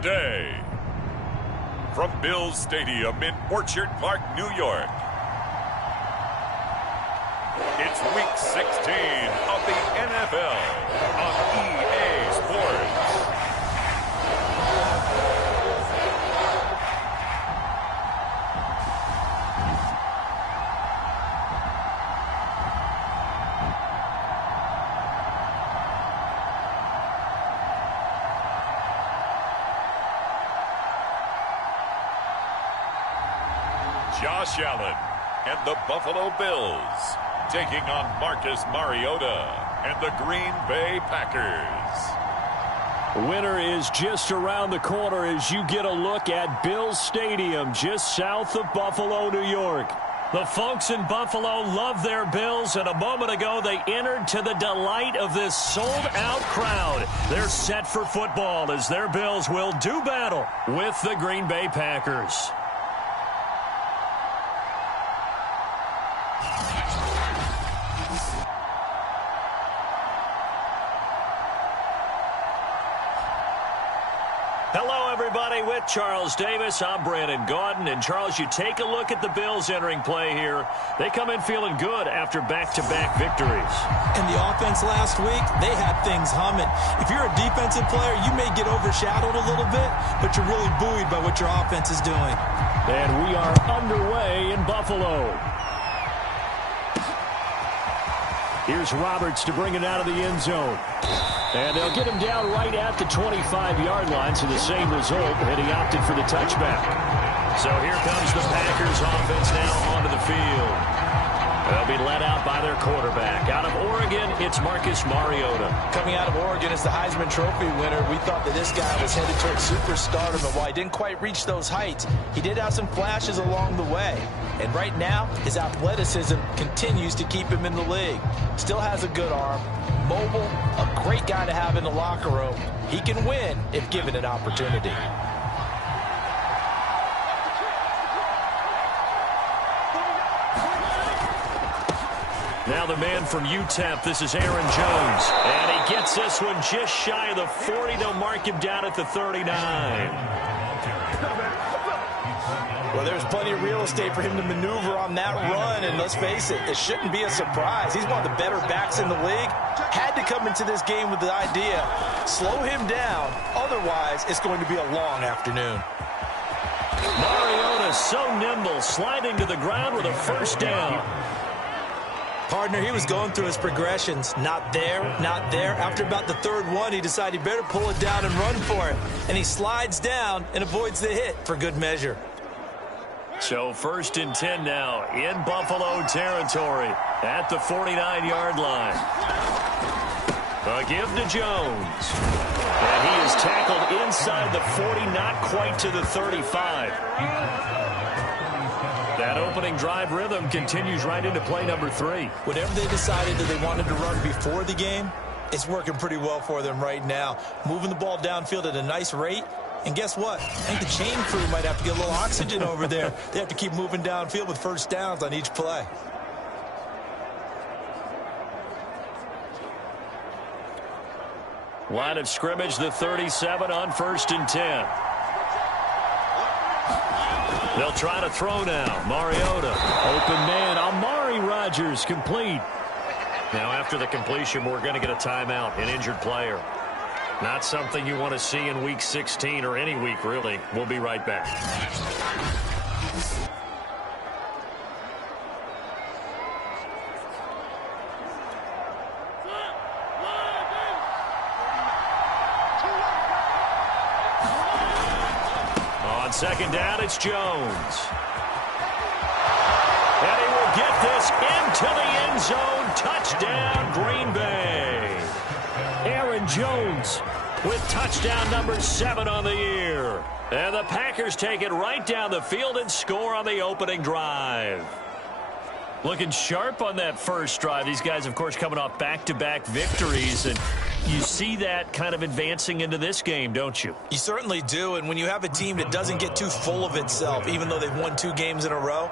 today. From Bills Stadium in Orchard Park, New York, it's Week 16 of the NFL on EA Sports. Josh Allen and the Buffalo Bills taking on Marcus Mariota and the Green Bay Packers. Winter is just around the corner as you get a look at Bills Stadium just south of Buffalo, New York. The folks in Buffalo love their Bills, and a moment ago they entered to the delight of this sold-out crowd. They're set for football as their Bills will do battle with the Green Bay Packers. Hello, everybody. With Charles Davis, I'm Brandon Gaudin. And, Charles, you take a look at the Bills entering play here. They come in feeling good after back-to-back victories. In the offense last week, they had things humming. If you're a defensive player, you may get overshadowed a little bit, but you're really buoyed by what your offense is doing. And we are underway in Buffalo. Here's Roberts to bring it out of the end zone. And they'll get him down right at the 25-yard line, so the same result, and he opted for the touchback. So here comes the Packers offense now onto the field. They'll be led out by their quarterback. Out of Oregon, it's Marcus Mariota. Coming out of Oregon as the Heisman Trophy winner, we thought that this guy was headed towards superstardom, and while he didn't quite reach those heights, he did have some flashes along the way. And right now, his athleticism continues to keep him in the league. Still has a good arm, mobile, a great guy to have in the locker room. He can win if given an opportunity. Now the man from UTEP, this is Aaron Jones. And he gets this one just shy of the 40. They'll mark him down at the 39. Well, there's plenty of real estate for him to maneuver on that run, and let's face it, it shouldn't be a surprise. He's one of the better backs in the league. Had to come into this game with the idea, slow him down, otherwise it's going to be a long afternoon. Mariota so nimble, sliding to the ground with a first down. Partner, he was going through his progressions. Not there, not there. After about the third one, he decided he better pull it down and run for it. And he slides down and avoids the hit for good measure. So 1st and 10 now in Buffalo territory at the 49-yard line. A give to Jones. And he is tackled inside the 40, not quite to the 35. That opening drive rhythm continues right into play number 3. Whatever they decided that they wanted to run before the game, it's working pretty well for them right now. Moving the ball downfield at a nice rate. And guess what? I think the chain crew might have to get a little oxygen over there. They have to keep moving downfield with first downs on each play. Line of scrimmage, the 37 on 1st and 10. They'll try to throw now. Mariota, open man. Amari Rodgers complete. Now after the completion, we're going to get a timeout, an injured player. Not something you want to see in Week 16 or any week, really. We'll be right back. On 2nd down, it's Jones. And he will get this into the end zone. Touchdown, Green Bay. Aaron Jones with touchdown number 7 on the year. And the Packers take it right down the field and score on the opening drive. Looking sharp on that first drive. These guys, of course, coming off back-to-back victories, and you see that kind of advancing into this game, don't you? You certainly do, and when you have a team that doesn't get too full of itself, even though they've won 2 games in a row,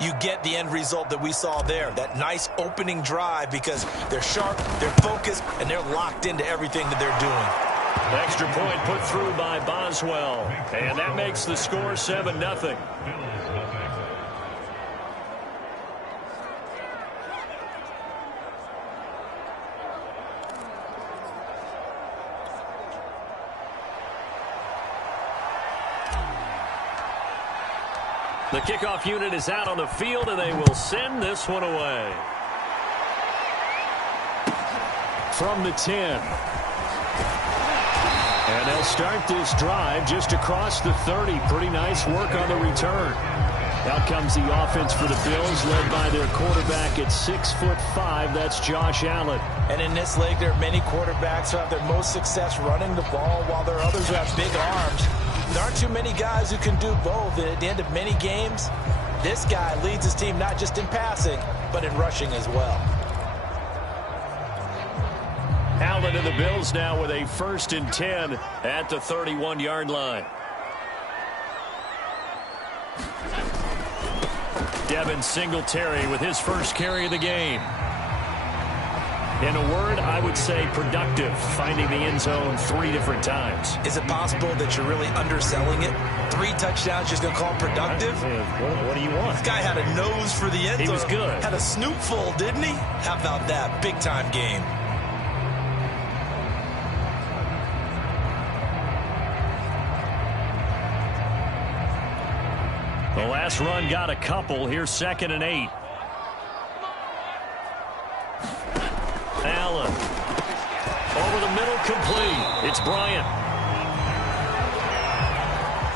you get the end result that we saw there, that nice opening drive, because they're sharp, they're focused, and they're locked into everything that they're doing. Extra point put through by Boswell. And that makes the score 7-0. The kickoff unit is out on the field, and they will send this one away. From the 10. And they'll start this drive just across the 30. Pretty nice work on the return. Out comes the offense for the Bills, led by their quarterback at 6'5". That's Josh Allen. And in this league, there are many quarterbacks who have their most success running the ball, while there are others who have big arms. There aren't too many guys who can do both. And at the end of many games, this guy leads his team not just in passing, but in rushing as well. Allen and the Bills now with a 1st and 10 at the 31-yard line. Devin Singletary with his first carry of the game. In a word, I would say productive, finding the end zone 3 different times. Is it possible that you're really underselling it? 3 touchdowns, just going to call him productive? What do you want? This guy had a nose for the end zone. He was good. Had a snoop full, didn't he? How about that? Big-time game. The last run got a couple. Here's 2nd and 8. Allen. Over the middle, complete. It's Bryant.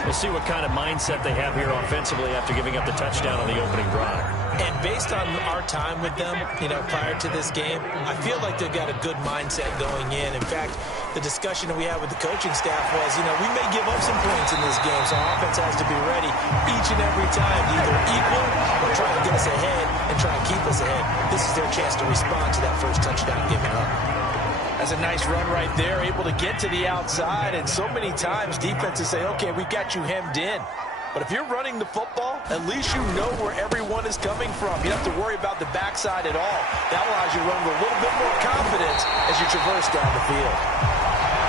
We'll see what kind of mindset they have here offensively after giving up the touchdown on the opening drive. And based on our time with them, prior to this game, I feel like they've got a good mindset going in. In fact, the discussion that we had with the coaching staff was, we may give up some points in this game, so our offense has to be ready each and every time to either equal or try to get us ahead and try and keep us ahead. This is their chance to respond to that first touchdown given up. That's a nice run right there, able to get to the outside, and so many times defenses say, okay, we got you hemmed in. But if you're running the football, at least you know where everyone is coming from. You don't have to worry about the backside at all. That allows you to run with a little bit more confidence as you traverse down the field.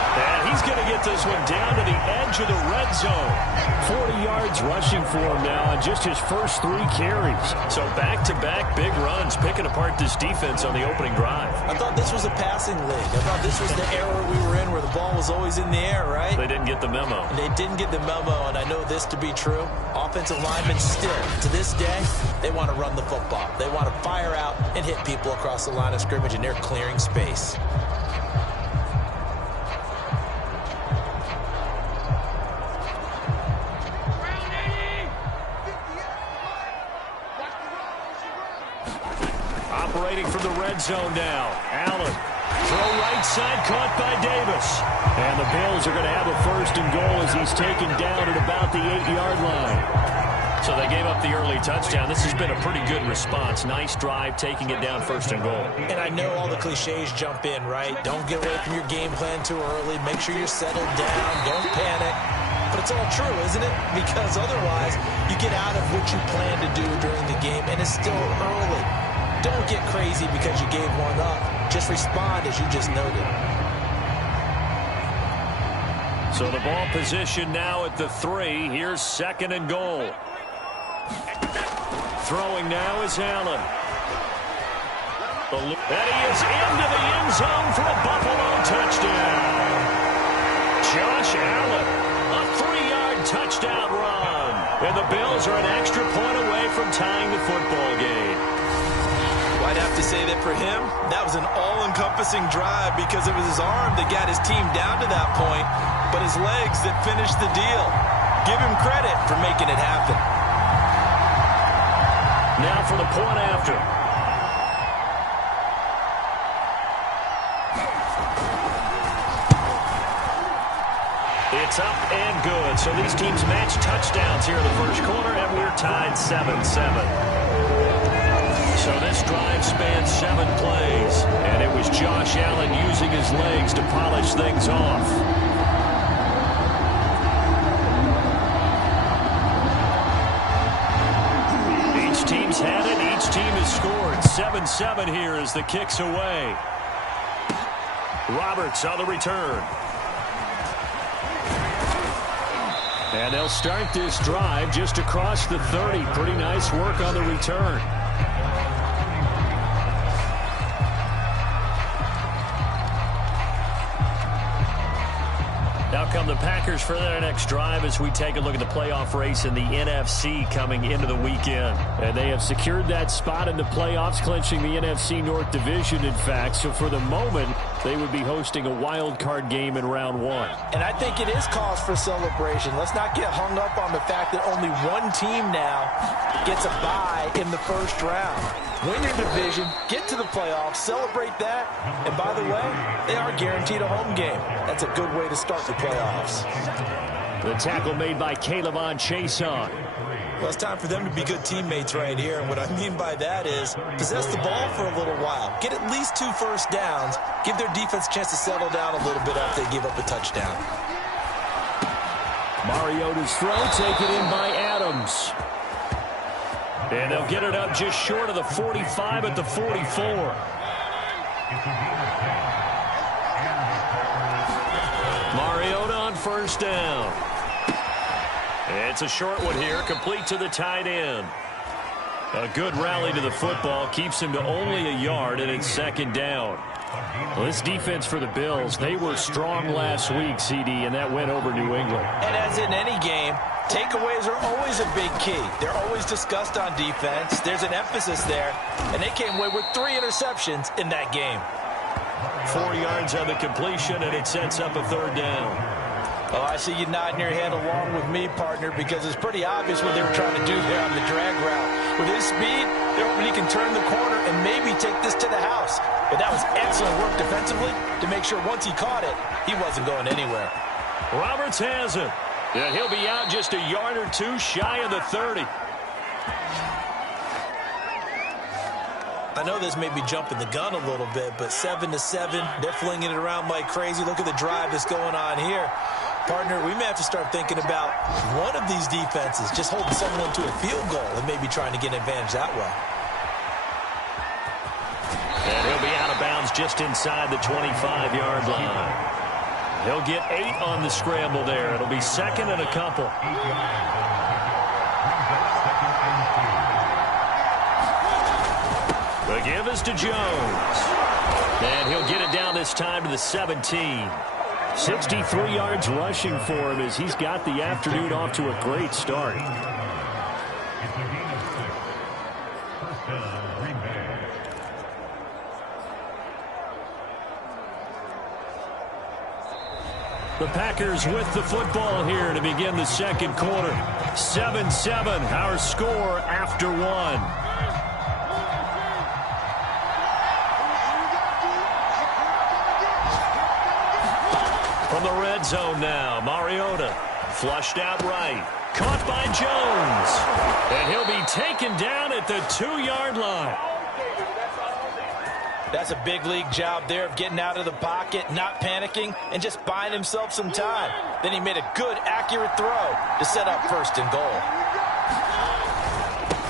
And he's going to get this one down to the edge of the red zone. 40 yards rushing for him now on just his first 3 carries. So back-to-back big runs, picking apart this defense on the opening drive. I thought this was a passing league. I thought this was the era we were in where the ball was always in the air, right? They didn't get the memo. And they didn't get the memo, and I know this to be true. Offensive linemen still, to this day, they want to run the football. They want to fire out and hit people across the line of scrimmage, and they're clearing space. Operating from the red zone now. Allen. Throw right side, caught by Davis. And the Bills are going to have a 1st and goal as he's taken down at about the 8-yard line. So they gave up the early touchdown. This has been a pretty good response. Nice drive, taking it down 1st and goal. And I know all the cliches jump in, right? Don't get away from your game plan too early. Make sure you're settled down. Don't panic. But it's all true, isn't it? Because otherwise, you get out of what you plan to do during the game, and it's still early. Don't get crazy because you gave one up. Just respond as you just noted. So the ball position now at the 3. Here's 2nd and goal. Throwing now is Allen. And he is into the end zone for a Buffalo touchdown. Josh Allen, a 3-yard touchdown run. And the Bills are an extra point away from tying the football game. I'd have to say that for him, that was an all-encompassing drive because it was his arm that got his team down to that point, but his legs that finished the deal. Give him credit for making it happen. Now for the point after. It's up and good. So these teams match touchdowns here in the first quarter, and we're tied 7-7. So this drive spans 7 plays, and it was Josh Allen using his legs to polish things off. Each team's had it. Each team has scored. 7-7 here as the kick's away. Roberts on the return. And they'll start this drive just across the 30. Pretty nice work on the return. Now come the Packers for their next drive as we take a look at the playoff race in the NFC coming into the weekend. And they have secured that spot in the playoffs, clinching the NFC North Division, in fact. So for the moment, they would be hosting a wild card game in round one. And I think it is cause for celebration. Let's not get hung up on the fact that only one team now gets a bye in the first round. Win your division, get to the playoffs, celebrate that, and by the way, they are guaranteed a home game. That's a good way to start the playoffs. The tackle made by Caliball209's. Well, it's time for them to be good teammates right here, and what I mean by that is possess the ball for a little while, get at least 2 first downs, give their defense a chance to settle down a little bit after they give up a touchdown. Mariota's throw taken in by Adams. And they'll get it up just short of the 45 at the 44. Mariota on first down. It's a short one here, complete to the tight end. A good rally to the football keeps him to only a yard, and it's second down. Well, this defense for the Bills, they were strong last week, CD, and that went over New England. And as in any game, takeaways are always a big key. They're always discussed on defense. There's an emphasis there, and they came away with 3 interceptions in that game. 4 yards on the completion, and it sets up a third down. Oh, I see you nodding your head along with me, partner, because it's pretty obvious what they were trying to do there on the drag route. With his speed, they're hoping he can turn the corner and maybe take this to the house. But that was excellent work defensively to make sure once he caught it, he wasn't going anywhere. Roberts has it. Yeah, he'll be out just a yard or 2 shy of the 30. I know this may be jumping the gun a little bit, but 7-7, they're flinging it around like crazy. Look at the drive that's going on here. Partner, we may have to start thinking about one of these defenses just holding someone to a field goal and maybe trying to get an advantage that way. And he'll be out of bounds just inside the 25-yard line. He'll get 8 on the scramble there. It'll be second and a couple. The give is to Jones. And he'll get it down this time to the 17. 63 yards rushing for him as he's got the afternoon off to a great start. The Packers with the football here to begin the second quarter. 7-7, our score after 1. From the red zone now, Mariota flushed out right. Caught by Jones. And he'll be taken down at the 2-yard line. That's a big league job there of getting out of the pocket, not panicking, and just buying himself some time. Then he made a good, accurate throw to set up first and goal.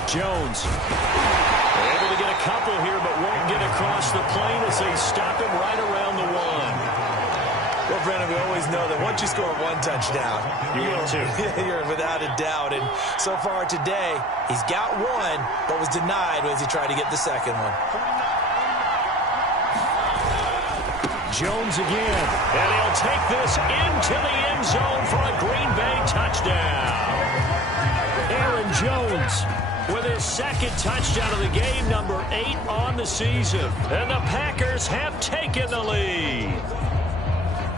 Jones able to get a couple here, but won't get across the plane as they stop him right around the 1. Well, Brennan, we always know that once you score 1 touchdown, you're without a doubt. And so far today, he's got 1, but was denied as he tried to get the second one. Jones again, and he'll take this into the end zone for a Green Bay touchdown. Aaron Jones with his second touchdown of the game, number 8 on the season. And the Packers have taken the lead.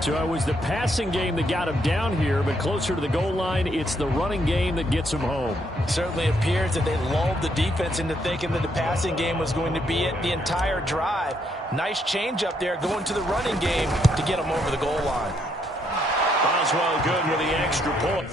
So it was the passing game that got him down here, but closer to the goal line, it's the running game that gets him home. Certainly appears that they lulled the defense into thinking that the passing game was going to be it the entire drive. Nice change up there going to the running game to get him over the goal line. Boswell good with the extra point.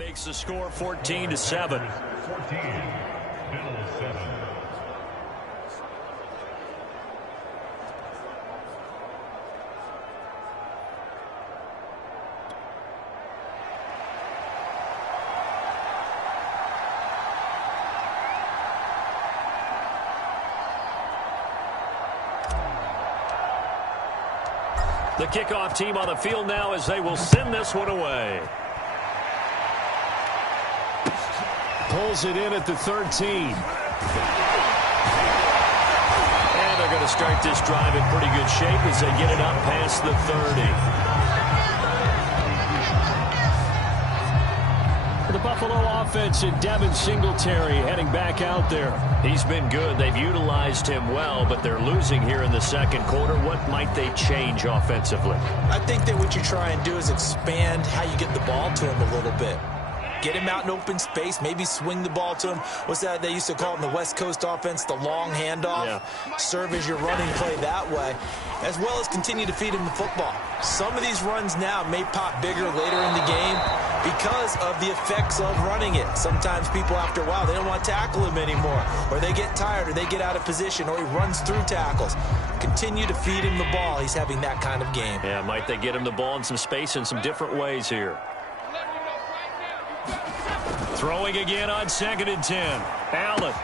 makes the score 14-7. 14, Bills 7. The kickoff team on the field now as they will send this one away. Pulls it in at the 13. And they're going to start this drive in pretty good shape as they get it up past the 30. The Buffalo offense and Devin Singletary heading back out there. He's been good. They've utilized him well, but they're losing here in the second quarter. What might they change offensively? I think that what you try and do is expand how you get the ball to him a little bit. Get him out in open space, maybe swing the ball to him. What's that they used to call it in the West Coast offense, the long handoff? Yeah. Serve as your running play that way, as well as continue to feed him the football. Some of these runs now may pop bigger later in the game because of the effects of running it. Sometimes people, after a while, they don't want to tackle him anymore, or they get tired, or they get out of position, or he runs through tackles. Continue to feed him the ball. He's having that kind of game. Yeah, might they get him the ball in some space in some different ways here. Throwing again on 2nd and 10. Allen.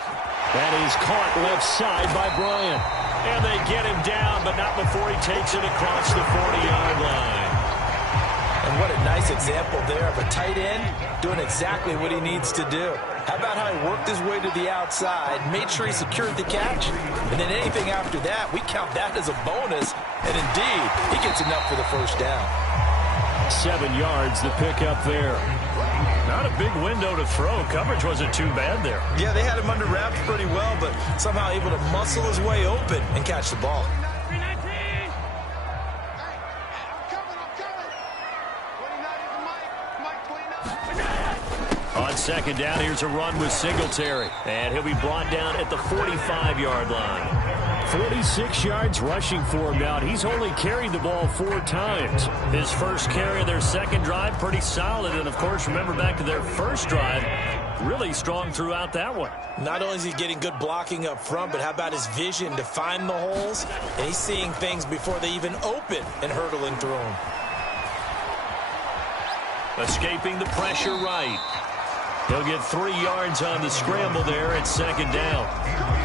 That is caught left side by Bryant. And they get him down, but not before he takes it across the 40-yard line. And what a nice example there of a tight end doing exactly what he needs to do. How about how he worked his way to the outside, made sure he secured the catch, and then anything after that, we count that as a bonus. And indeed, he gets enough for the first down. 7 yards, the pickup there. Not a big window to throw. Coverage wasn't too bad there. Yeah, they had him under wraps pretty well, but somehow able to muscle his way open and catch the ball. On 2nd down, here's a run with Singletary. And he'll be brought down at the 45-yard line. 46 yards rushing for him now. He's only carried the ball 4 times. His first carry of their second drive, pretty solid. And, of course, remember back to their first drive, really strong throughout that one. Not only is he getting good blocking up front, but how about his vision to find the holes? And he's seeing things before they even open and hurtling through them. Escaping the pressure right. He'll get 3 yards on the scramble there at 2nd down.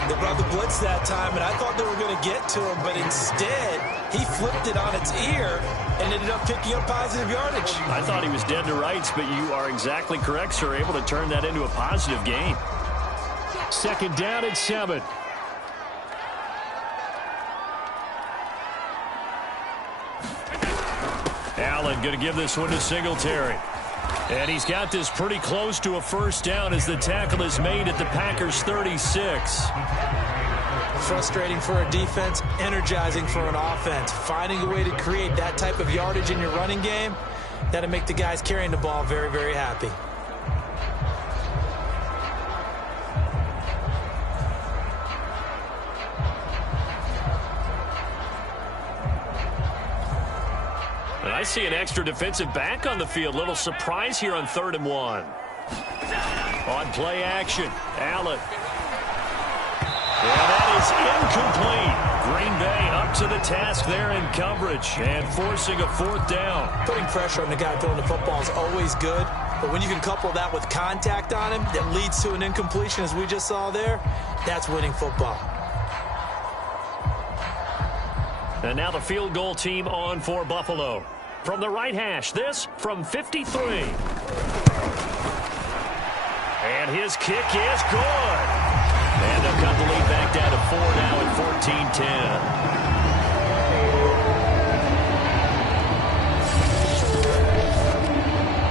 They brought the blitz that time, and I thought they were going to get to him, but instead, he flipped it on its ear and ended up picking up positive yardage. I thought he was dead to rights, but you are exactly correct, sir. Able to turn that into a positive gain. 2nd down at 7. Allen going to give this one to Singletary. And he's got this pretty close to a first down as the tackle is made at the Packers' 36. Frustrating for a defense, energizing for an offense. Finding a way to create that type of yardage in your running game, that'll make the guys carrying the ball very, very happy. And I see an extra defensive back on the field. Little surprise here on 3rd and 1. On play action, Allen. And that is incomplete. Green Bay up to the task there in coverage and forcing a 4th down. Putting pressure on the guy throwing the football is always good, but when you can couple that with contact on him that leads to an incompletion, as we just saw there, that's winning football. And now the field goal team on for Buffalo. From the right hash, this from 53. And his kick is good. And they'll cut the lead back down to 4 now at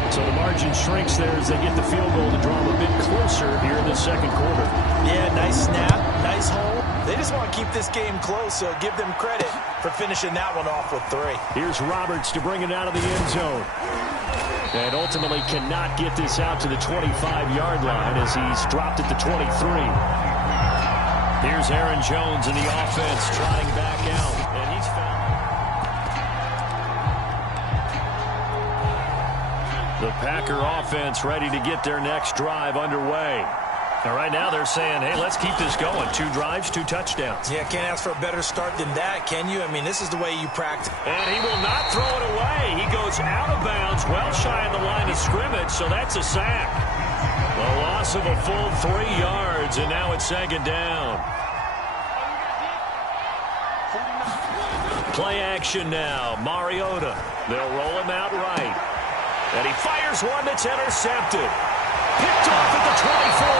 14-10. So the margin shrinks there as they get the field goal to draw them a bit closer here in the second quarter. Yeah, nice snap, nice hole. They just want to keep this game close, so give them credit for finishing that one off with 3. Here's Roberts to bring it out of the end zone. And ultimately cannot get this out to the 25-yard line as he's dropped at the 23. Here's Aaron Jones in the offense trying back out. And he's fouled. The Packer offense ready to get their next drive underway. And right now they're saying, hey, let's keep this going. 2 drives, 2 touchdowns. Yeah, can't ask for a better start than that, can you? I mean, this is the way you practice. And he will not throw it away. He goes out of bounds, well shy of the line of scrimmage, so that's a sack. A loss of a full 3 yards, and now it's 2nd down. Play action now. Mariota. They'll roll him out right. And he fires one that's intercepted. Picked off at the 24.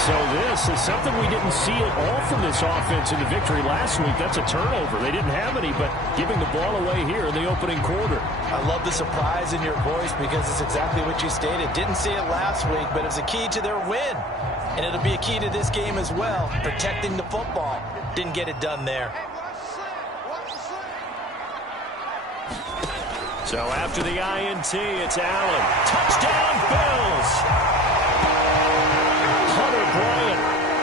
So this is something we didn't see at all from this offense in the victory last week. That's a turnover. They didn't have any, but giving the ball away here in the opening quarter. I love the surprise in your voice because it's exactly what you stated. Didn't see it last week, but it's a key to their win. And it'll be a key to this game as well, protecting the football. Didn't get it done there. So after the INT, it's Allen. Touchdown, Bills! Hunter Bryant,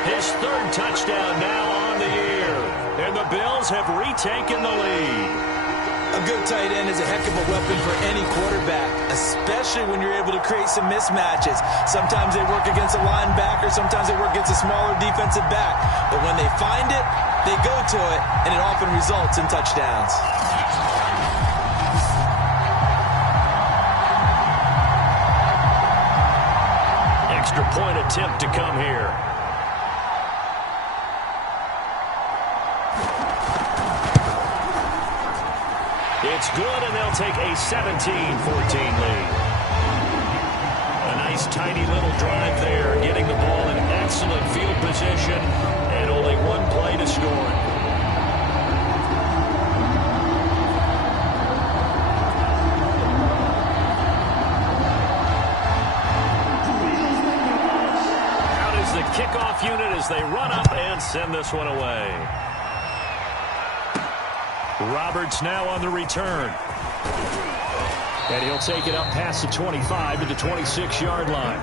his 3rd touchdown now on the year. And the Bills have retaken the lead. A good tight end is a heck of a weapon for any quarterback, especially when you're able to create some mismatches. Sometimes they work against a linebacker, sometimes they work against a smaller defensive back. But when they find it, they go to it, and it often results in touchdowns. Extra point attempt to come here. It's good, and they'll take a 17-14 lead. A nice, tiny little drive there, getting the ball in excellent field position, and only 1 play to score it. Out is the kickoff unit as they run up and send this one away. Roberts now on the return. And he'll take it up past the 25 to the 26-yard line.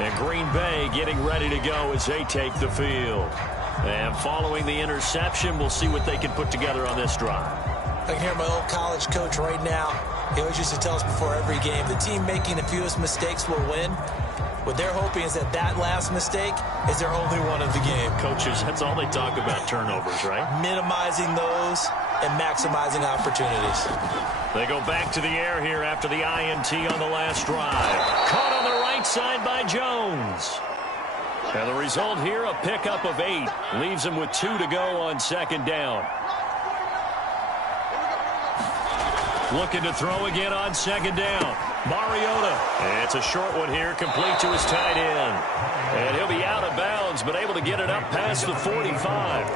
And Green Bay getting ready to go as they take the field. And following the interception, we'll see what they can put together on this drive. I can hear my old college coach right now. He always used to tell us before every game, the team making the fewest mistakes will win. What they're hoping is that that last mistake is their only one of the game. Coaches, that's all they talk about, turnovers, right? Minimizing those and maximizing opportunities. They go back to the air here after the INT on the last drive. Caught on the right side by Jones. And the result here, a pickup of 8. Leaves him with 2 to go on 2nd down. Looking to throw again on 2nd down. Mariota. And it's a short one here, complete to his tight end. And he'll be out of bounds, but able to get it up past the 45.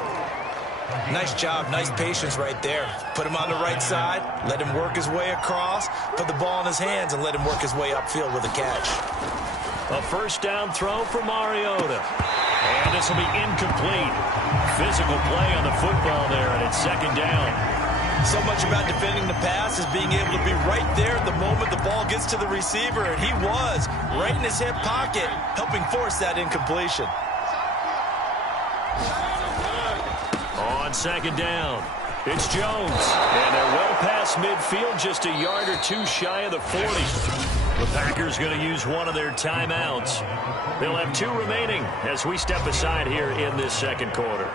Nice job, nice patience right there. Put him on the right side, let him work his way across, put the ball in his hands, and let him work his way upfield with a catch. A 1st down throw for Mariota. And this will be incomplete. Physical play on the football there, and it's 2nd down. So much about defending the pass is being able to be right there at the moment the ball gets to the receiver, and he was right in his hip pocket, helping force that incompletion. On 2nd down, it's Jones, and they're well past midfield, just a yard or 2 shy of the 40. The Packers going to use one of their timeouts. They'll have 2 remaining as we step aside here in this 2nd quarter.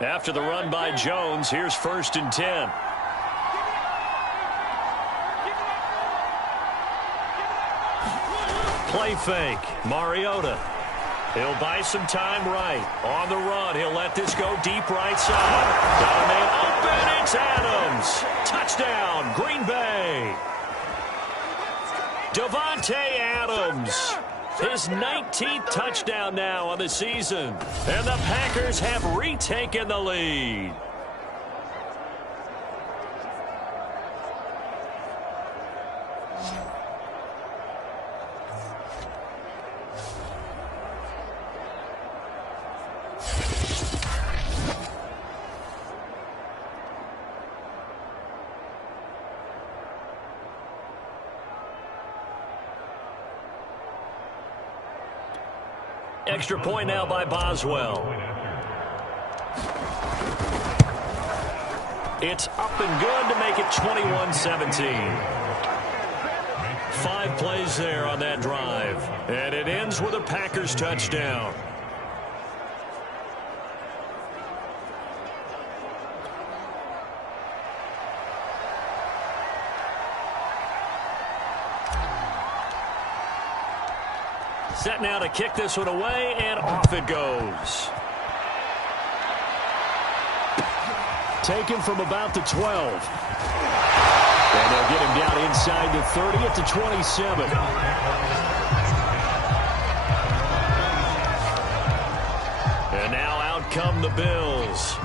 After the run by Jones, here's 1st and 10. Play fake. Mariota. He'll buy some time right. On the run, he'll let this go deep right side. Got a man open. It's Adams. Touchdown, Green Bay. Davante Adams. His 19th touchdown now on the season. And the Packers have retaken the lead. Extra point now by Boswell. It's up and good to make it 21-17. 5 plays there on that drive. And it ends with a Packers touchdown. Set now to kick this one away, and off it goes. Taken from about the 12. And they'll get him down inside the 30 at the 27. And now out come the Bills.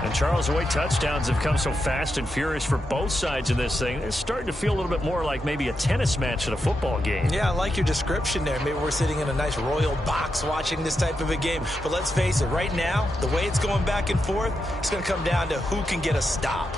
And Charles, the way touchdowns have come so fast and furious for both sides in this thing, it's starting to feel a little bit more like maybe a tennis match at a football game. Yeah, I like your description there. Maybe we're sitting in a nice royal box watching this type of a game. But let's face it, right now, the way it's going back and forth, it's going to come down to who can get a stop.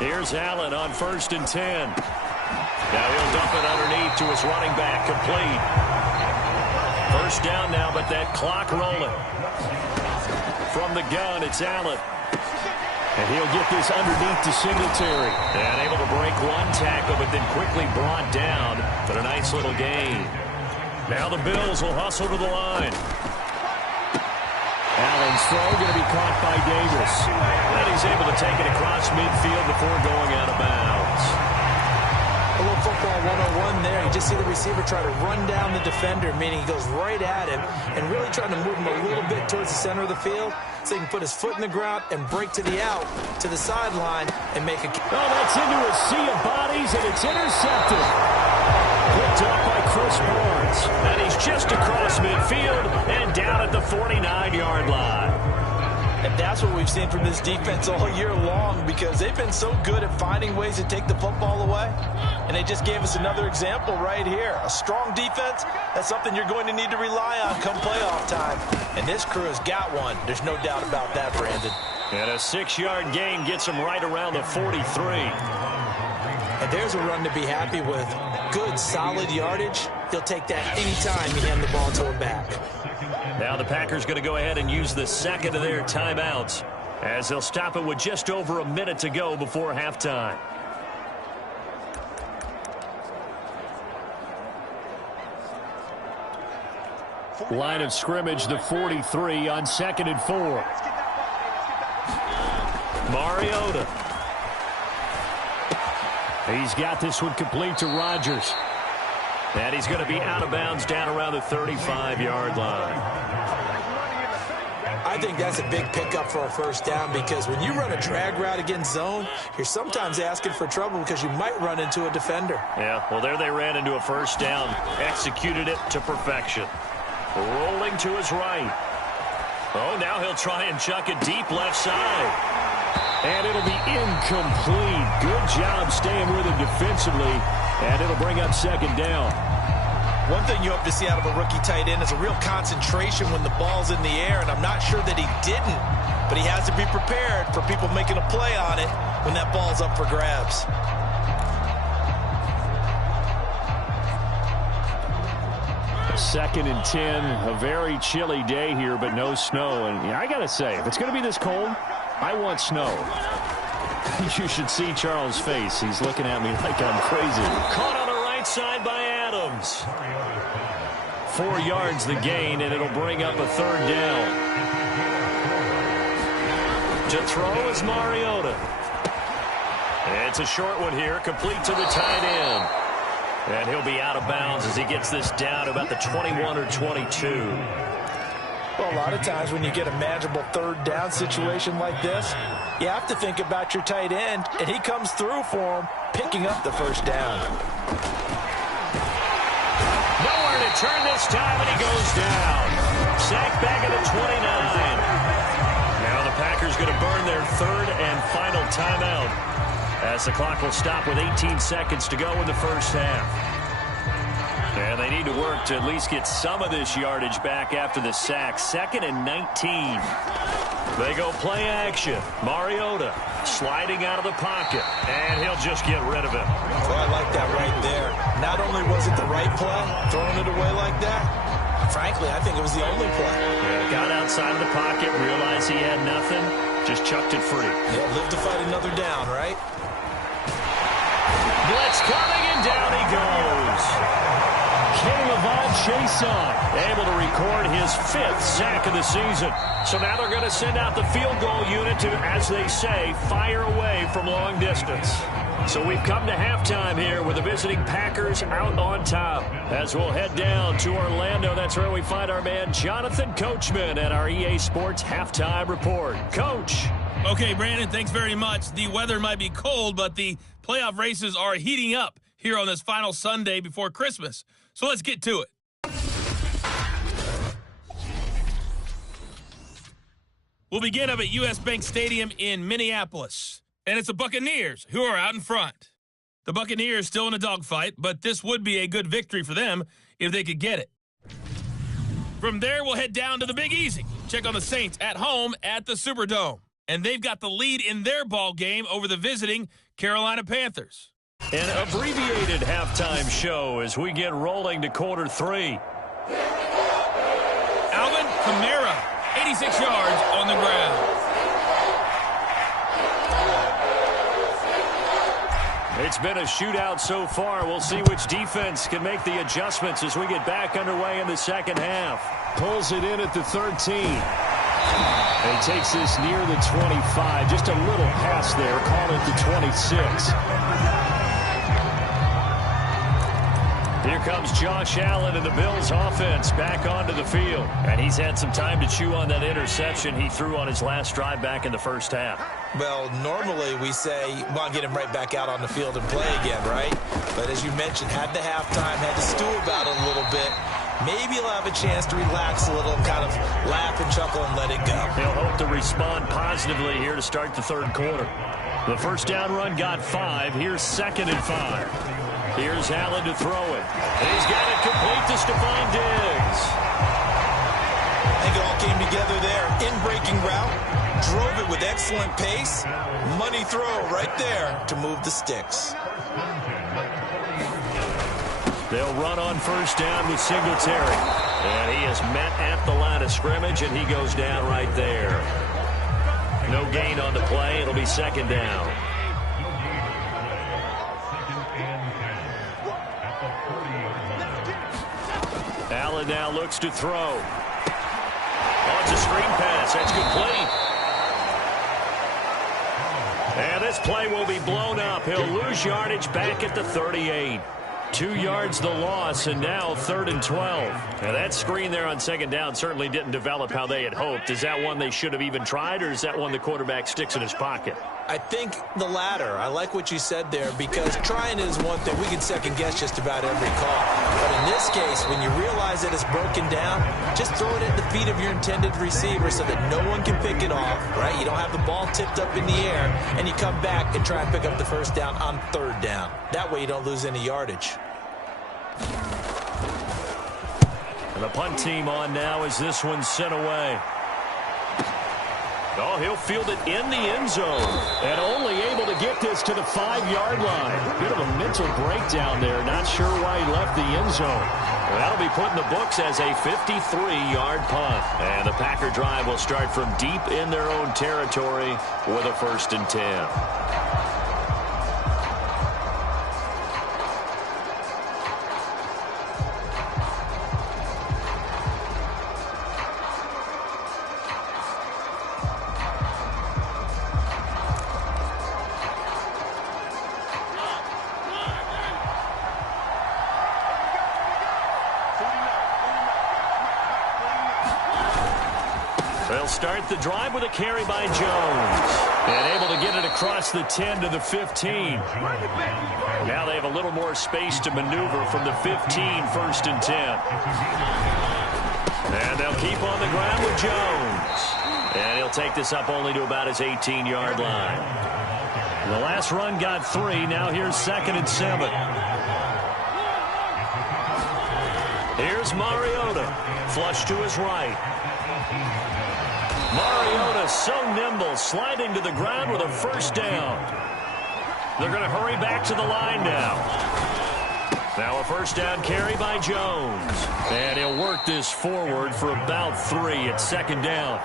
Here's Allen on 1st and 10. Now he'll dump it underneath to his running back, complete. First down now, but that clock rolling. From the gun, it's Allen. And he'll get this underneath to Singletary. And able to break one tackle, but then quickly brought down. But a nice little gain. Now the Bills will hustle to the line. Allen's throw going to be caught by Davis. And he's able to take it across midfield before going out of bounds. A little football 101 there. You just see the receiver try to run down the defender, meaning he goes right at him and really trying to move him a little bit towards the center of the field so he can put his foot in the ground and break to the out, to the sideline, and make a... Oh, that's into a sea of bodies, and it's intercepted. Picked up by Chris Barnes. And he's just across midfield and down at the 49-yard line. And that's what we've seen from this defense all year long, because they've been so good at finding ways to take the football away. And they just gave us another example right here. A strong defense, that's something you're going to need to rely on come playoff time. And this crew has got one. There's no doubt about that, Brandon. And a 6-yard gain gets him right around the 43. And there's a run to be happy with. Good, solid yardage. He'll take that anytime you hand the ball to him back. Now the Packers going to go ahead and use the second of their timeouts as they'll stop it with just over a minute to go before halftime. Line of scrimmage, the 43 on 2nd and 4. Mariota. He's got this one complete to Rodgers. And he's going to be out of bounds down around the 35-yard line. I think that's a big pickup for a first down, because when you run a drag route against zone, you're sometimes asking for trouble because you might run into a defender. Yeah, well, there they ran into a first down. Executed it to perfection. Rolling to his right. Oh, now he'll try and chuck it deep left side. And it'll be incomplete. Good job staying with him defensively. And it'll bring up 2nd down. One thing you hope to see out of a rookie tight end is a real concentration when the ball's in the air, and I'm not sure that he didn't, but he has to be prepared for people making a play on it when that ball's up for grabs. Second and 10, a very chilly day here, but no snow. And yeah, I got to say, if it's going to be this cold, I want snow. You should see Charles' face. He's looking at me like I'm crazy. Caught on the right side by Adams. 4 yards the gain, and it'll bring up a 3rd down. To throw is Mariota. It's a short one here, complete to the tight end. And he'll be out of bounds as he gets this down to about the 21 or 22. Well, a lot of times when you get a manageable 3rd down situation like this, you have to think about your tight end, and he comes through for him, picking up the first down. Nowhere to turn this time, and he goes down. Sacked back at the 29. Now the Packers going to burn their 3rd and final timeout as the clock will stop with 18 seconds to go in the first half. And they need to work to at least get some of this yardage back after the sack. 2nd and 19. They go play action. Mariota sliding out of the pocket, and he'll just get rid of it. Well, I like that right there. Not only was it the right play, throwing it away like that, frankly, I think it was the only play. Yeah, got outside of the pocket, realized he had nothing, just chucked it free. Yeah, live to fight another down, right? Blitz coming, and down he goes. Caliball able to record his 5th sack of the season. So now they're going to send out the field goal unit to, as they say, fire away from long distance. So we've come to halftime here with the visiting Packers out on top. As we'll head down to Orlando, that's where we find our man Jonathan Coachman at our EA Sports Halftime Report. Coach. Okay, Brandon, thanks very much. The weather might be cold, but the playoff races are heating up here on this final Sunday before Christmas. So let's get to it. We'll begin up at U.S. Bank Stadium in Minneapolis. And it's the Buccaneers who are out in front. The Buccaneers still in a dogfight, but this would be a good victory for them if they could get it. From there, we'll head down to the Big Easy. Check on the Saints at home at the Superdome. And they've got the lead in their ball game over the visiting Carolina Panthers. An abbreviated halftime show as we get rolling to quarter 3. Alvin Kamara, 86 yards on the ground. It's been a shootout so far. We'll see which defense can make the adjustments as we get back underway in the second half. Pulls it in at the 13. And he takes this near the 25. Just a little pass there. Call it the 26. Here comes Josh Allen and the Bills offense back onto the field. And he's had some time to chew on that interception he threw on his last drive back in the first half. Well, normally we say, well, get him right back out on the field and play again, right? But as you mentioned, had the halftime, had to stew about it a little bit. Maybe he'll have a chance to relax a little, kind of laugh and chuckle and let it go. He'll hope to respond positively here to start the third quarter. The first down run got 5. Here's 2nd and 5. Here's Allen to throw it. He's got it complete to Stephon Diggs. I think it all came together there. In-breaking route, drove it with excellent pace. Money throw right there to move the sticks. They'll run on first down with Singletary. And he is met at the line of scrimmage, and he goes down right there. No gain on the play. It'll be 2nd down. Allen now looks to throw. Oh, it's a screen pass. That's complete. And this play will be blown up. He'll lose yardage back at the 38. 2 yards the loss, and now 3rd and 12. Now that screen there on 2nd down certainly didn't develop how they had hoped. Is that one they should have even tried, or is that one the quarterback sticks in his pocket? I think the latter. I like what you said there, because trying is one thing. We can second guess just about every call. But in this case, when you realize that it's broken down, just throw it at the feet of your intended receiver so that no one can pick it off, right? You don't have the ball tipped up in the air, and you come back and try and pick up the first down on 3rd down. That way you don't lose any yardage. And the punt team on now as this one's sent away. Oh, he'll field it in the end zone. And only able to get this to the 5-yard line. Bit of a mental breakdown there. Not sure why he left the end zone. Well, that'll be put in the books as a 53-yard punt. And the Packer drive will start from deep in their own territory with a 1st and 10. They'll start the drive with a carry by Jones. And able to get it across the 10 to the 15. Now they have a little more space to maneuver from the 15, 1st and 10. And they'll keep on the ground with Jones. And he'll take this up only to about his 18-yard line. The last run got 3. Now here's 2nd and 7. Here's Mariota. Flush to his right. Mariota so nimble, sliding to the ground with a first down. They're going to hurry back to the line now. Now a first down carry by Jones. And he'll work this forward for about 3 at second down.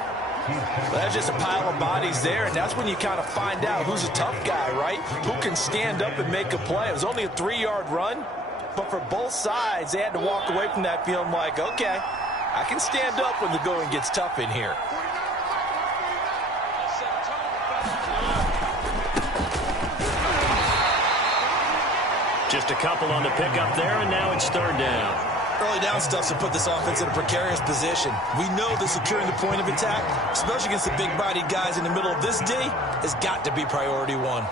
Well, that's just a pile of bodies there, and that's when you kind of find out who's a tough guy, right? Who can stand up and make a play. It was only a 3-yard run, but for both sides, they had to walk away from that feeling like, okay, I can stand up when the going gets tough in here. Just a couple on the pickup there, and now it's third down. Early down stuff to put this offense in a precarious position. We know that securing the point of attack, especially against the big-bodied guys in the middle of this D, has got to be priority one.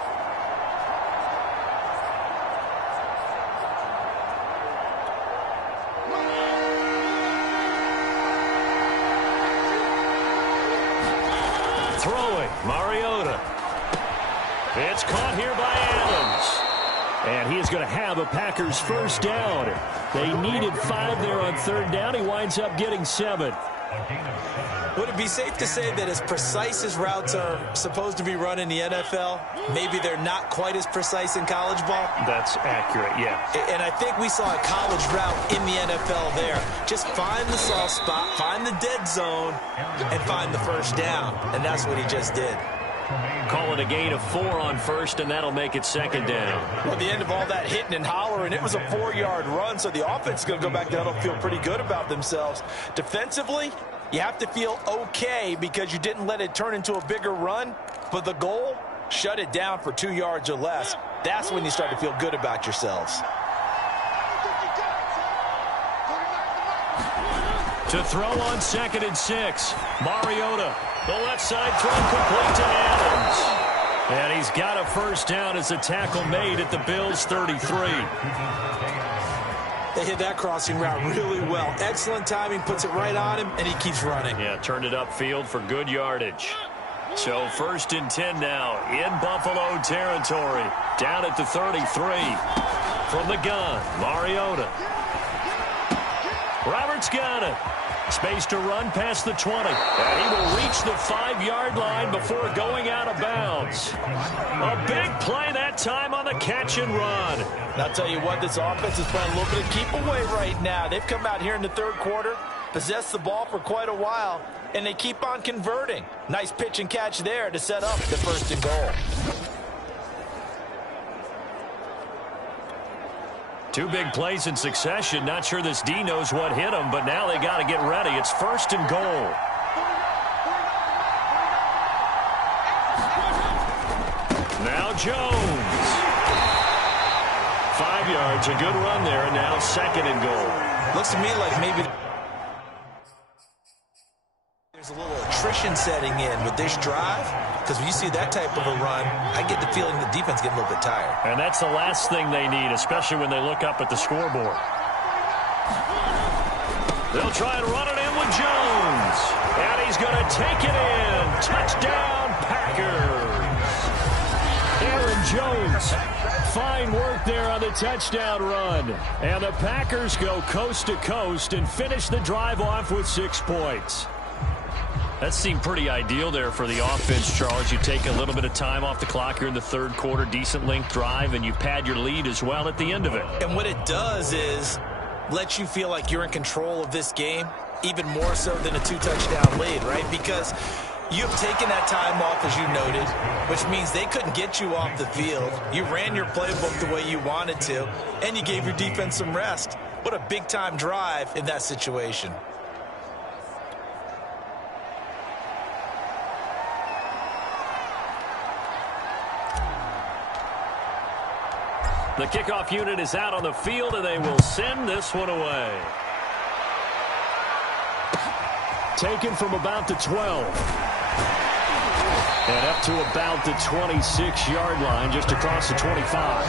Throwing, Mariota. It's caught here by Adams. And he is going to have a Packers first down. They needed 5 there on third down. He winds up getting 7. Would it be safe to say that as precise as routes are supposed to be run in the NFL, maybe they're not quite as precise in college ball? That's accurate, yeah. And I think we saw a college route in the NFL there. Just find the soft spot, find the dead zone, and find the first down. And that's what he just did. Call it a gain of 4 on first, and that'll make it second down. Well, at the end of all that hitting and hollering, it was a 4-yard run, so the offense is going to go back down and feel pretty good about themselves. Defensively, you have to feel okay because you didn't let it turn into a bigger run, but the goal, shut it down for 2 yards or less. That's when you start to feel good about yourselves. To throw on 2nd and 6, Mariota. The left side throw complete to Adams. And he's got a first down as a tackle made at the Bills' 33. They hit that crossing route really well. Excellent timing, puts it right on him, and he keeps running. Yeah, turned it upfield for good yardage. So 1st and 10 now in Buffalo territory. Down at the 33. From the gun, Mariota. Roberts got it. Space to run past the 20. And he will reach the 5-yard line before going out of bounds. A big play that time on the catch and run. And I'll tell you what, this offense is playing a little bit of keep away right now. They've come out here in the third quarter, possessed the ball for quite a while, and they keep on converting. Nice pitch and catch there to set up the 1st and goal. 2 big plays in succession. Not sure this D knows what hit him, but now they got to get ready. It's 1st and goal. Now Jones. 5 yards, a good run there, and now 2nd and goal. Looks to me like maybe there's a little attrition setting in with this drive, because when you see that type of a run, I get the feeling the defense getting a little bit tired. And that's the last thing they need, especially when they look up at the scoreboard. They'll try and run it in with Jones. And he's going to take it in. Touchdown, Packers. Aaron Jones. Fine work there on the touchdown run. And the Packers go coast to coast and finish the drive off with 6 points. That seemed pretty ideal there for the offense, Charles. You take a little bit of time off the clock here in the third quarter, decent length drive, and you pad your lead as well at the end of it. And what it does is let you feel like you're in control of this game, even more so than a 2-touchdown lead, right? Because you've taken that time off, as you noted, which means they couldn't get you off the field. You ran your playbook the way you wanted to, and you gave your defense some rest. What a big-time drive in that situation. The kickoff unit is out on the field, and they will send this one away. Taken from about the 12. And up to about the 26-yard line, just across the 25.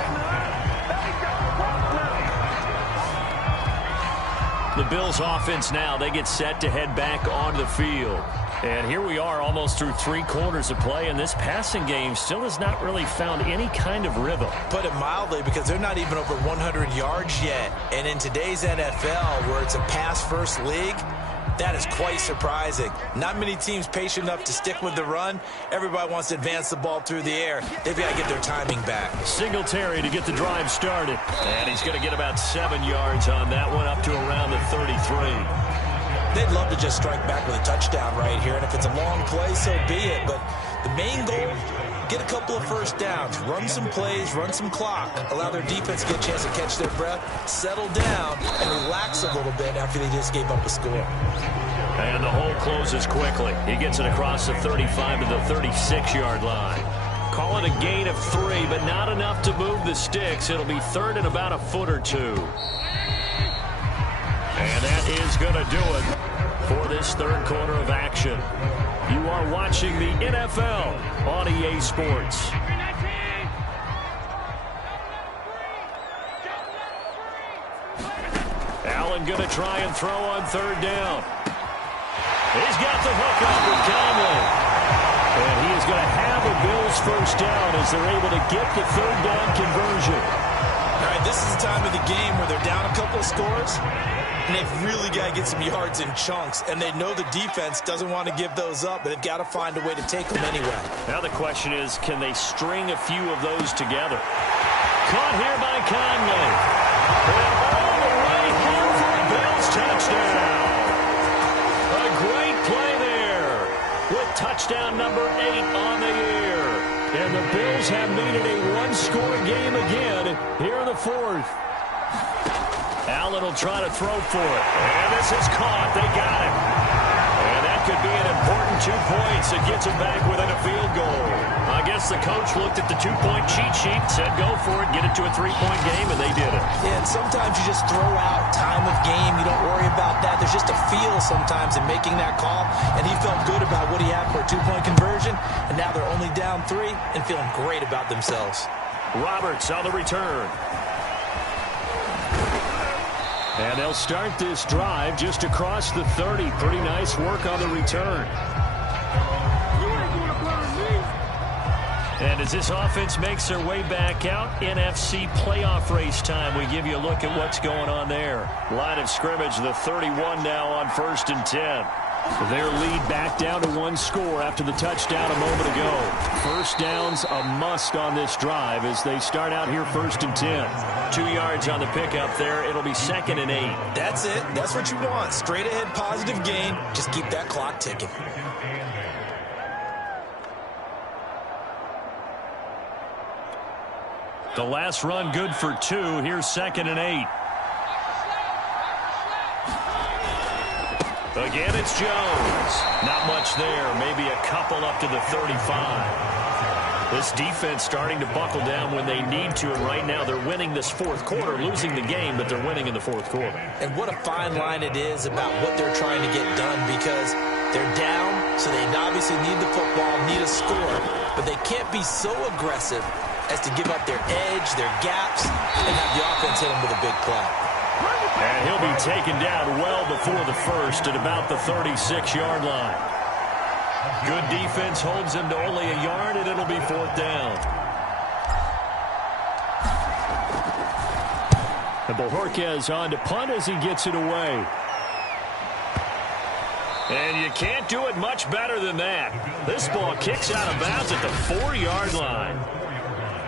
The Bills offense now, they get set to head back onto the field. And here we are almost through 3 quarters of play, and this passing game still has not really found any kind of rhythm. Put it mildly, because they're not even over 100 yards yet. And in today's NFL, where it's a pass-first league, that is quite surprising. Not many teams patient enough to stick with the run. Everybody wants to advance the ball through the air. They've got to get their timing back. Singletary to get the drive started. And he's going to get about 7 yards on that one, up to around the 33. They'd love to just strike back with a touchdown right here. And if it's a long play, so be it. But the main goal, get a couple of first downs, run some plays, run some clock, allow their defense to get a chance to catch their breath, settle down, and relax a little bit after they just gave up a score. And the hole closes quickly. He gets it across the 35 to the 36-yard line. Call it a gain of 3, but not enough to move the sticks. It'll be third and about a foot or 2. And that is going to do it for this third quarter of action. You are watching the NFL on EA Sports. Allen going to try and throw on third down. He's got the hook up with Conley. And he is going to have a Bills first down as they're able to get the third down conversion. All right, this is the time of the game where they're down a couple of scores, and they've really got to get some yards in chunks, and they know the defense doesn't want to give those up, but they've got to find a way to take them anyway. Now the question is, can they string a few of those together? Caught here by Conley. And all the way home for a Bills touchdown. A great play there with touchdown number 8 on the year. And the Bills have made it a one-score game again here in the fourth. Allen will try to throw for it. And this is caught. They got it. And that could be an important 2 points that gets them back within a field goal. I guess the coach looked at the 2-point cheat sheet, said go for it, get it to a 3-point game, and they did it. Yeah, and sometimes you just throw out time of game. You don't worry about that. There's just a feel sometimes in making that call, and he felt good about what he had for a 2-point conversion, and now they're only down 3 and feeling great about themselves. Roberts on the return. And they'll start this drive just across the 30. Pretty nice work on the return. And as this offense makes their way back out, NFC playoff race time. We give you a look at what's going on there. Line of scrimmage, the 31 now on 1st and 10. Their lead back down to 1 score after the touchdown a moment ago. First down's a must on this drive as they start out here 1st and 10. 2 yards on the pickup there. It'll be 2nd and 8. That's it. That's what you want. Straight ahead positive gain. Just keep that clock ticking. The last run good for 2. Here's 2nd and 8. Again, it's Jones. Not much there. Maybe a couple up to the 35. This defense starting to buckle down when they need to, and right now they're winning this fourth quarter, losing the game, but they're winning in the fourth quarter. And what a fine line it is about what they're trying to get done, because they're down, so they obviously need the football, need a score, but they can't be so aggressive as to give up their edge, their gaps, and have the offense hit them with a big play. And he'll be taken down well before the first at about the 36-yard line. Good defense holds him to only a yard, and it'll be 4th down. And Bojorquez on to punt as he gets it away. And you can't do it much better than that. This ball kicks out of bounds at the 4-yard line.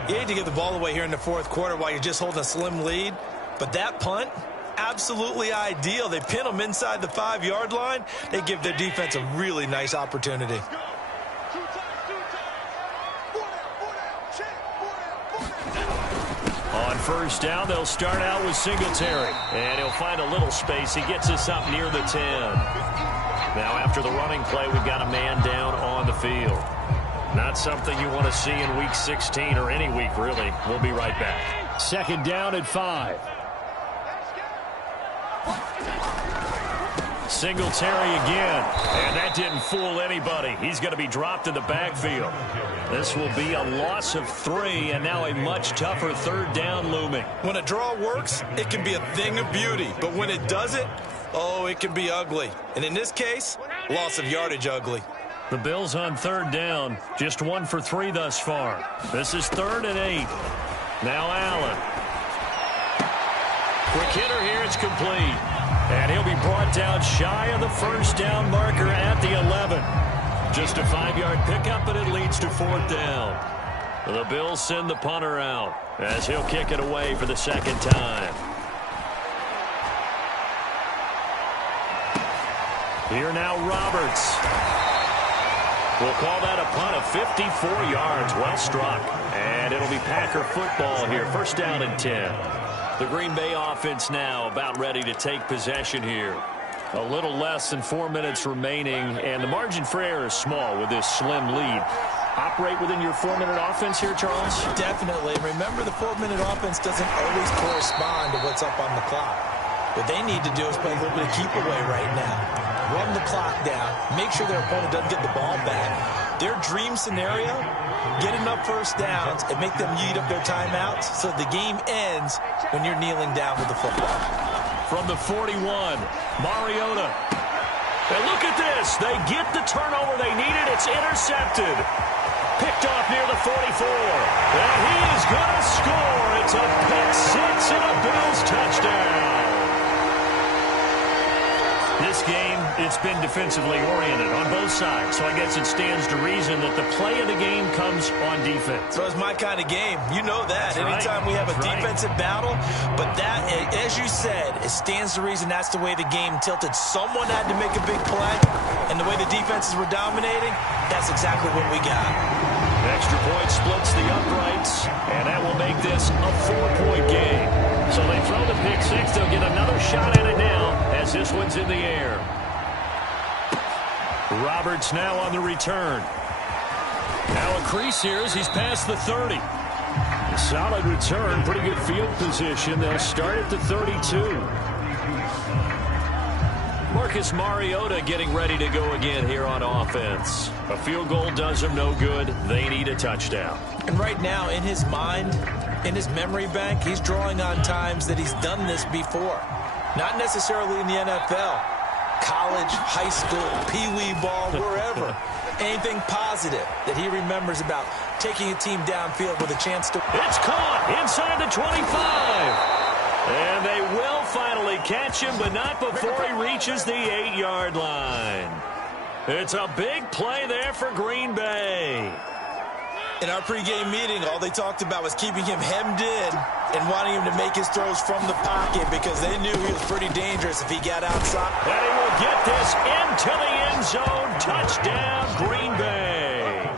You hate to get the ball away here in the fourth quarter while you're just holding a slim lead, but that punt, absolutely ideal. They pin them inside the 5-yard line. They give their defense a really nice opportunity. On first down, they'll start out with Singletary. And he'll find a little space. He gets us up near the 10. Now after the running play, we've got a man down on the field. Not something you want to see in Week 16 or any week, really. We'll be right back. 2nd down at 5. Singletary again. And that didn't fool anybody. He's going to be dropped in the backfield. This will be a loss of 3, and now a much tougher 3rd down looming. When a draw works, it can be a thing of beauty. But when it doesn't, oh, it can be ugly. And in this case, Loss of yardage ugly. The Bills on third down. Just 1 for 3 thus far. This is 3rd and 8. Now Allen. Quick hitter here. It's complete. And he'll be brought down shy of the first down marker at the 11. Just a 5-yard pickup, and it leads to 4th down. The Bills send the punter out as he'll kick it away for the second time. Here now Roberts. We'll call that a punt of 54 yards. Well struck. And it'll be Packer football here. First down and 10. The Green Bay offense now about ready to take possession here. A little less than 4 minutes remaining, and the margin for error is small with this slim lead. Operate within your 4-minute offense here, Charles? Definitely. Remember, the 4-minute offense doesn't always correspond to what's up on the clock. What they need to do is play a little bit of keep away right now. Run the clock down. Make sure their opponent doesn't get the ball back. Their dream scenario, get enough first downs and make them eat up their timeouts so the game ends when you're kneeling down with the football. From the 41, Mariota. And look at this. They get the turnover they needed. It's intercepted. Picked off near the 44. And he is going to score. It's a pick six and a Bills touchdown. This game, it's been defensively oriented on both sides, so I guess it stands to reason that the play of the game comes on defense. So it's my kind of game. You know that. That's Anytime right. we have a That's defensive battle, but that, as you said, it stands to reason that's the way the game tilted. Someone had to make a big play, and the way the defenses were dominating, that's exactly what we got. Extra point splits the uprights, and that will make this a 4-point game. So they throw the pick six. They'll get another shot at it now as this one's in the air. Roberts now on the return. Now a crease here as he's past the 30. Solid return, pretty good field position. They'll start at the 32. Marcus Mariota getting ready to go again here on offense. A field goal does them no good. They need a touchdown. And right now, in his mind, in his memory bank, he's drawing on times that he's done this before. Not necessarily in the NFL. College, high school, pee-wee ball, wherever. Anything positive that he remembers about taking a team downfield with a chance to... It's caught inside the 25. And they will finally catch him, but not before he reaches the 8-yard line. It's a big play there for Green Bay. In our pregame meeting, all they talked about was keeping him hemmed in and wanting him to make his throws from the pocket because they knew he was pretty dangerous if he got outside. And he will get this into the end zone. Touchdown, Green Bay.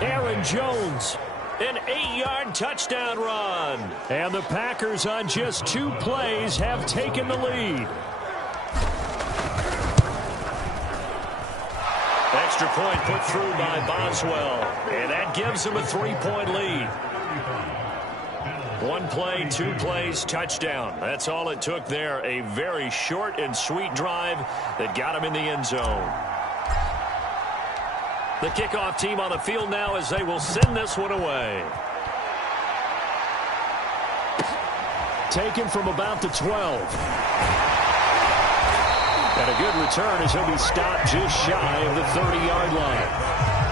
Aaron Jones, an 8-yard touchdown run. And the Packers on just 2 plays have taken the lead. Extra point put through by Boswell. And that gives them a 3-point lead. 1 play, 2 plays, touchdown. That's all it took there. A very short and sweet drive that got him in the end zone. The kickoff team on the field now as they will send this one away. Taken from about the 12. And a good return as he'll be stopped just shy of the 30-yard line.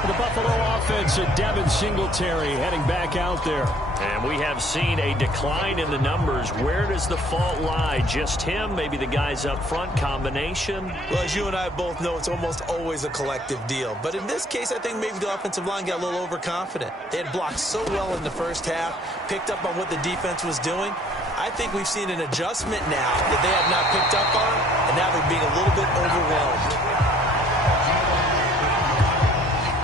The Buffalo offense at Devin Singletary heading back out there. And we have seen a decline in the numbers. Where does the fault lie? Just him? Maybe the guys up front? Combination? Well, as you and I both know, it's almost always a collective deal. But in this case, I think maybe the offensive line got a little overconfident. They had blocked so well in the first half, picked up on what the defense was doing. I think we've seen an adjustment now that they have not picked up on, and now they're being a little bit overwhelmed.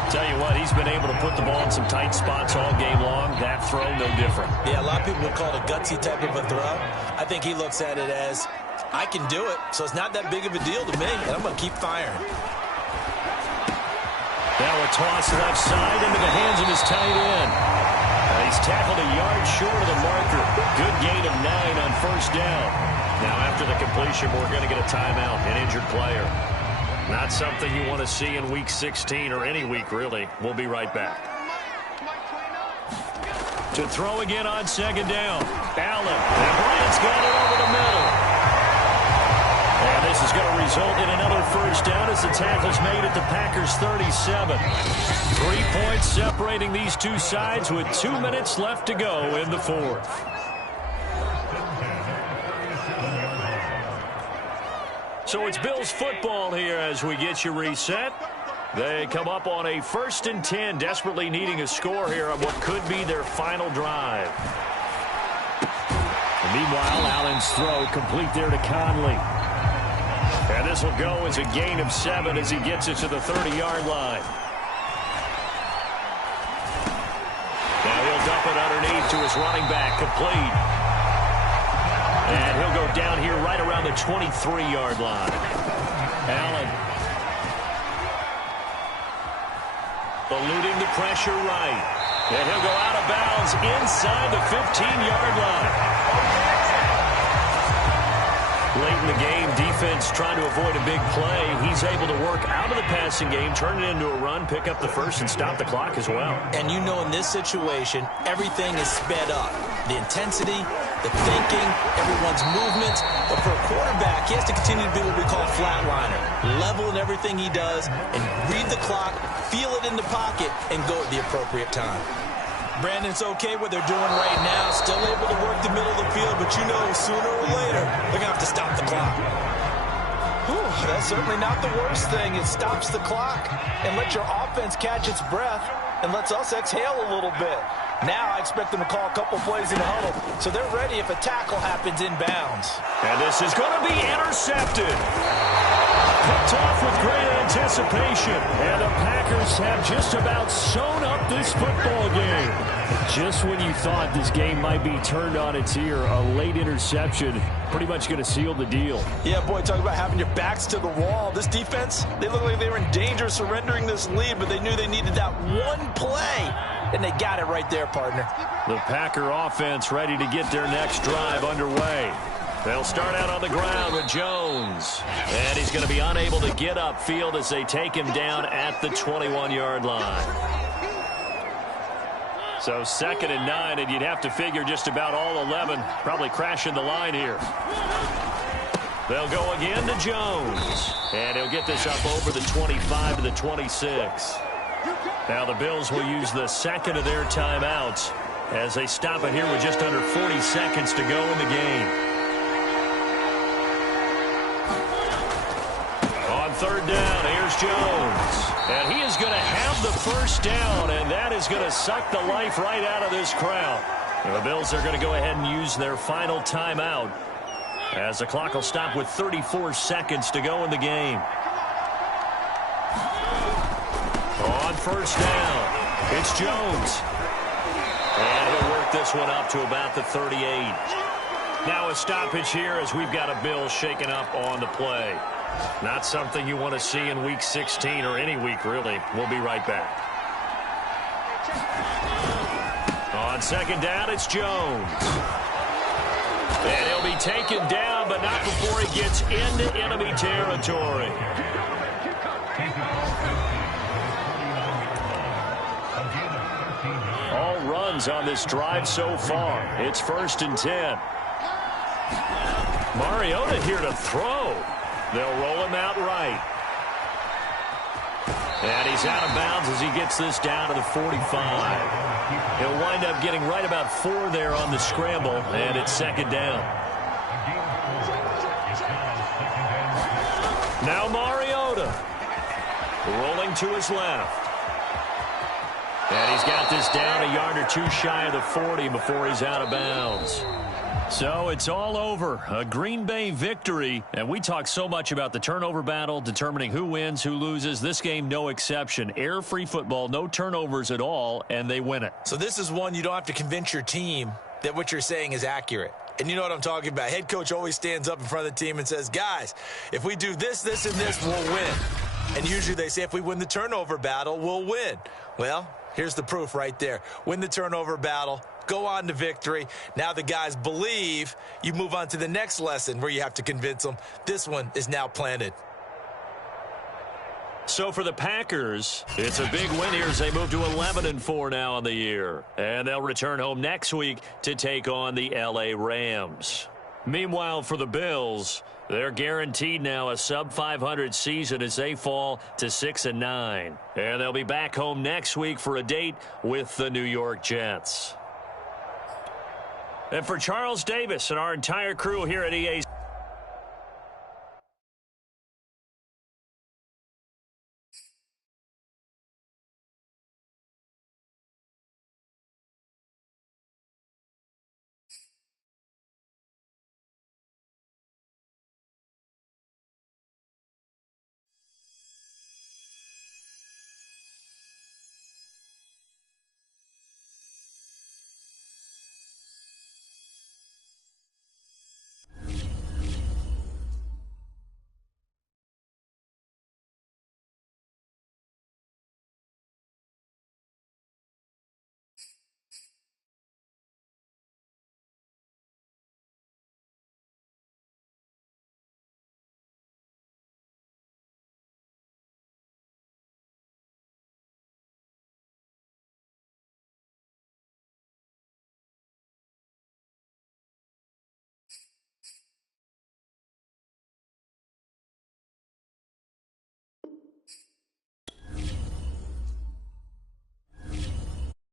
Tell you what, he's been able to put the ball in some tight spots all game long. That throw, no different. Yeah, a lot of people would call it a gutsy type of a throw. I think he looks at it as, I can do it, so it's not that big of a deal to me, and I'm going to keep firing. Now a toss left side into the hands of his tight end. He's tackled a yard short of the marker. Good gain of 9 on first down. Now after the completion, we're going to get a timeout, an injured player. Not something you want to see in Week 16 or any week, really. We'll be right back. To throw again on second down. Allen. And Bryant's got it over the middle. And this is is going to result in another first down as the tackle's made at the Packers' 37. 3 points separating these two sides with 2 minutes left to go in the fourth. So it's Bills football here as we get you reset. They come up on a 1st and 10, desperately needing a score here on what could be their final drive. And meanwhile, Allen's throw complete there to Conley. And this will go as a gain of 7 as he gets it to the 30-yard line. Now he'll dump it underneath to his running back, complete. And he'll go down here right around the 23-yard line. Allen eluding the pressure right. And he'll go out of bounds inside the 15-yard line. Late in the game, defense trying to avoid a big play. He's able to work out of the passing game, turn it into a run, pick up the first, and stop the clock as well. And you know in this situation, everything is sped up. The intensity, the thinking, everyone's movements. But for a quarterback, he has to continue to be what we call a flatliner. Level in everything he does and read the clock, feel it in the pocket, and go at the appropriate time. Brandon, it's okay what they're doing right now. Still able to work the middle of the field, but you know sooner or later they're going to have to stop the clock. Whew, that's certainly not the worst thing. It stops the clock and lets your offense catch its breath and lets us exhale a little bit. Now I expect them to call a couple plays in the huddle, so they're ready if a tackle happens inbounds. And this is going to be intercepted. Picked off with great anticipation. And the Packers have just about sewn up this football game. Just when you thought this game might be turned on its ear, a late interception pretty much going to seal the deal. Yeah, boy, talk about having your backs to the wall. This defense, they look like they were in danger of surrendering this lead, but they knew they needed that one play. And they got it right there, partner. The Packer offense ready to get their next drive underway. They'll start out on the ground with Jones. And he's going to be unable to get upfield as they take him down at the 21-yard line. So 2nd and 9, and you'd have to figure just about all 11 probably crashing the line here. They'll go again to Jones. And he'll get this up over the 25 to the 26. Now the Bills will use the second of their timeouts as they stop it here with just under 40 seconds to go in the game. On 3rd down, here's Jones. And he is going to have the first down, and that is going to suck the life right out of this crowd. And the Bills are going to go ahead and use their final timeout as the clock will stop with 34 seconds to go in the game. On 1st down, it's Jones. And he'll work this one up to about the 38. Now a stoppage here as we've got a Bill shaken up on the play. Not something you want to see in Week 16 or any week, really. We'll be right back. On 2nd down, it's Jones. And he'll be taken down, but not before he gets into enemy territory. All runs on this drive so far. It's 1st and 10. Mariota here to throw. They'll roll him out right. And he's out of bounds as he gets this down to the 45. He'll wind up getting right about 4 there on the scramble, and it's 2nd down. Now Mariota rolling to his left. And he's got this down a yard or 2 shy of the 40 before he's out of bounds. So it's all over. A Green Bay victory. And we talk so much about the turnover battle, determining who wins, who loses. This game, no exception. Air-free football, no turnovers at all, and they win it. So this is one you don't have to convince your team that what you're saying is accurate. And you know what I'm talking about. Head coach always stands up in front of the team and says, guys, if we do this, this, and this, we'll win. And usually they say if we win the turnover battle, we'll win. Well, here's the proof right there. Win the turnover battle. Go on to victory. Now the guys believe. You move on to the next lesson where you have to convince them. This one is now planted. So for the Packers, it's a big win here as they move to 11-4 now on the year. And they'll return home next week to take on the LA Rams. Meanwhile, for the Bills, they're guaranteed now a sub-500 season as they fall to 6-9. And they'll be back home next week for a date with the New York Jets. And for Charles Davis and our entire crew here at EA